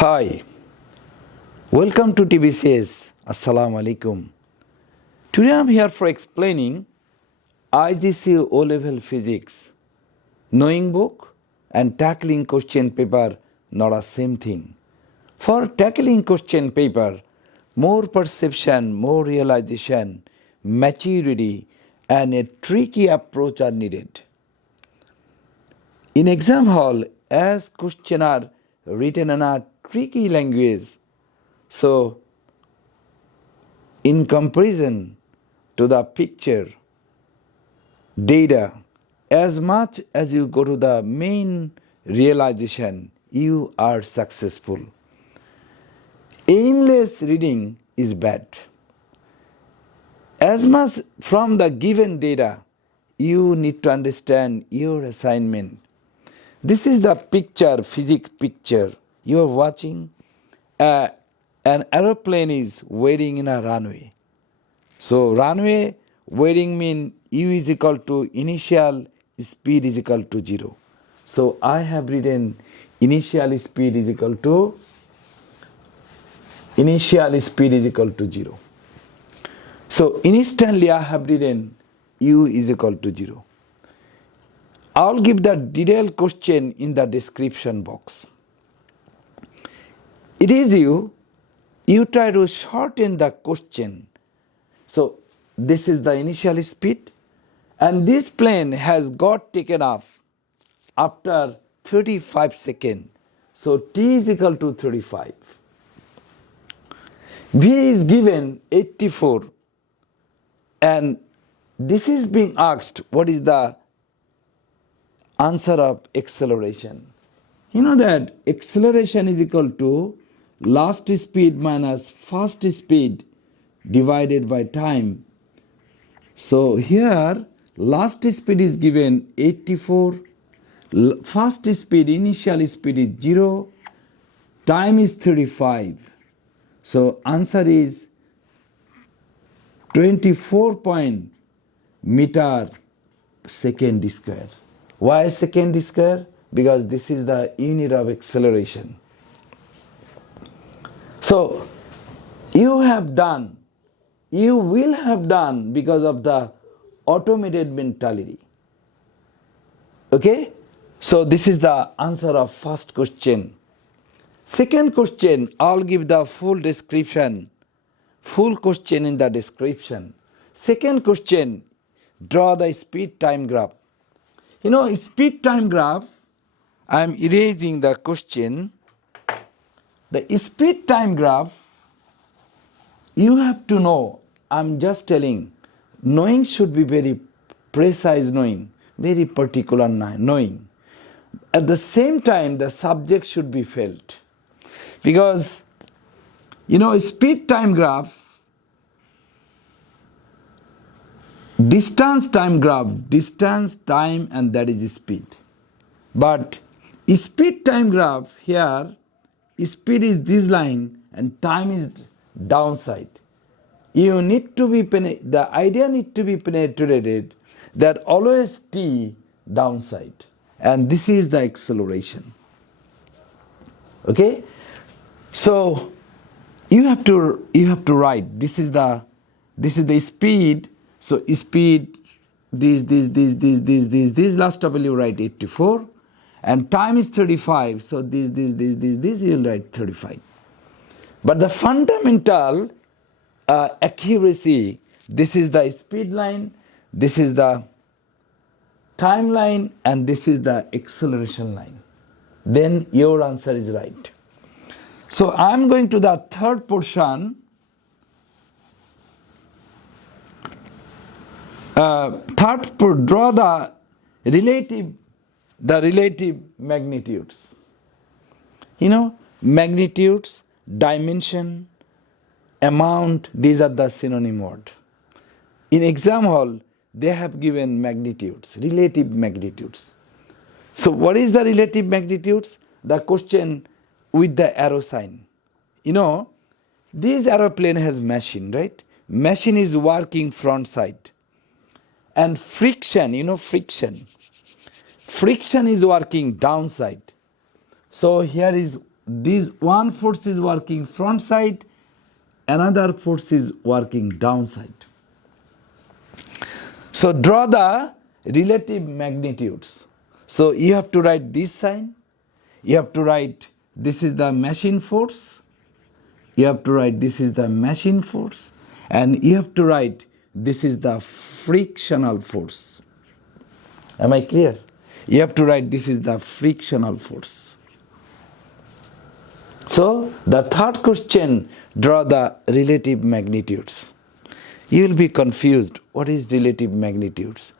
Hi, welcome to Tbcs. Assalamu alaikum. Today I am here for explaining Igcse O level physics. Knowing book and tackling question paper not a same thing. For tackling question paper, more perception, more realization, maturity and a tricky approach are needed. In exam hall, as questions are written in a tricky language, so in comparison to the picture, data, as much as you go to the main realization, you are successful. Aimless reading is bad. As much from the given data, you need to understand your assignment. This is the picture, physics picture. You are watching an aeroplane is waiting in a runway. So runway waiting means u is equal to initial speed is equal to 0. So I have written initial speed is equal to 0. So instantly I have written u is equal to 0. I'll give the detailed question in the description box. It is you try to shorten the question. So this is the initial speed and this plane has got taken off after 35 seconds. So t is equal to 35. V is given 84 and this is being asked what is the answer of acceleration. You know that acceleration is equal to last speed minus first speed divided by time. So here last speed is given 84, first speed, initial speed is 0, time is 35. So answer is 24 meter second square. Why second square? Because this is the unit of acceleration. So you will have done because of the automated mentality. Okay? So this is the answer of first question. Second question, I'll give the full description, full question in the description. Second question, draw the speed time graph. You know, speed time graph, I am erasing the question. The speed time graph, you have to know, I'm just telling, knowing should be very precise knowing, very particular knowing. At the same time, the subject should be felt. Because, you know, speed time graph, distance time graph, distance, time and that is speed. But speed time graph here, speed is this line and time is downside. You need to be, the idea need to be penetrated that always t downside. And this is the acceleration. Okay? So you have to write, this is the speed. So speed, this last of all you write 84 and time is 35. So this you'll write 35. But the fundamental accuracy, this is the speed line, this is the time line and this is the acceleration line. Then your answer is right. So I am going to the third portion. Draw the relative magnitudes. You know, magnitudes, dimension, amount, these are the synonym word. In exam hall, they have given magnitudes, relative magnitudes. So what is the relative magnitudes? The question with the arrow sign. You know, this aeroplane has machine, right? Machine is working front side. And friction, you know, friction is working downside. So here is this one force is working front side, another force is working downside. So draw the relative magnitudes. So you have to write this sign. You have to write this is the machine force. You have to write this is the machine force. And you have to write this is the frictional force. Am I clear? You have to write this is the frictional force. So the third question, draw the relative magnitudes. You will be confused. What is relative magnitudes?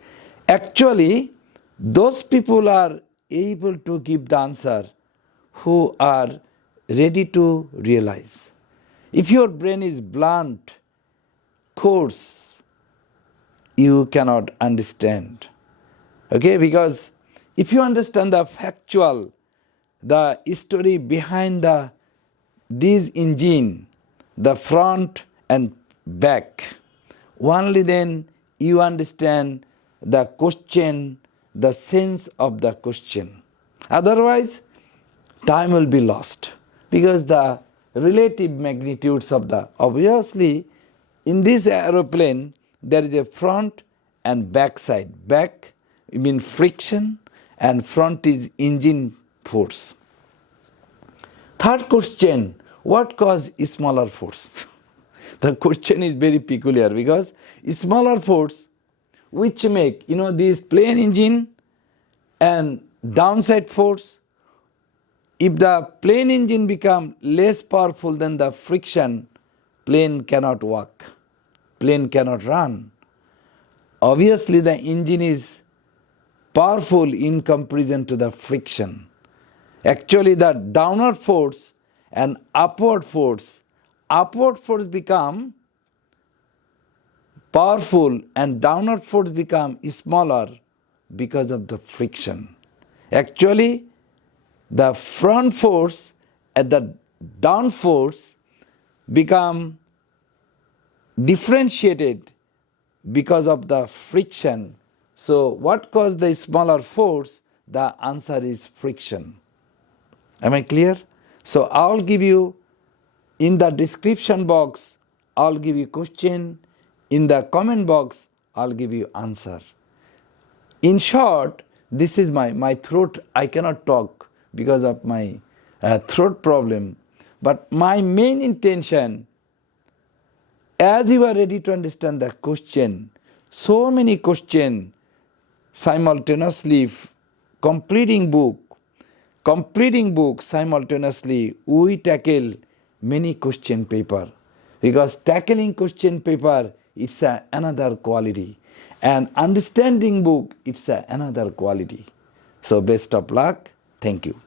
Actually, those people are able to give the answer who are ready to realize. If your brain is blunt, coarse, you cannot understand. Okay, because if you understand the factual, the story behind this engine, the front and back, only then you understand the question, the sense of the question. Otherwise, time will be lost, because the relative magnitudes of the, obviously, in this aeroplane, there is a front and back side. Back, you mean friction, and front is engine force. Third question, what causes smaller force? The question is very peculiar, because smaller force which make, this plane engine and downside force, if the plane engine become less powerful than the friction, plane cannot walk, plane cannot run. Obviously the engine is powerful in comparison to the friction. Actually the downward force and upward force become powerful and downward force become smaller because of the friction. Actually, the front force and the down force become differentiated because of the friction. So what caused the smaller force? The answer is friction. Am I clear? So I'll give you, in the description box, I'll give you question. In the comment box, I'll give you answer. In short, this is my throat. I cannot talk because of my throat problem. But my main intention, as you are ready to understand the question, so many questions simultaneously, completing book simultaneously, we tackle many question paper. Because tackling question paper, it's another quality. And understanding book, it's another quality. So best of luck. Thank you.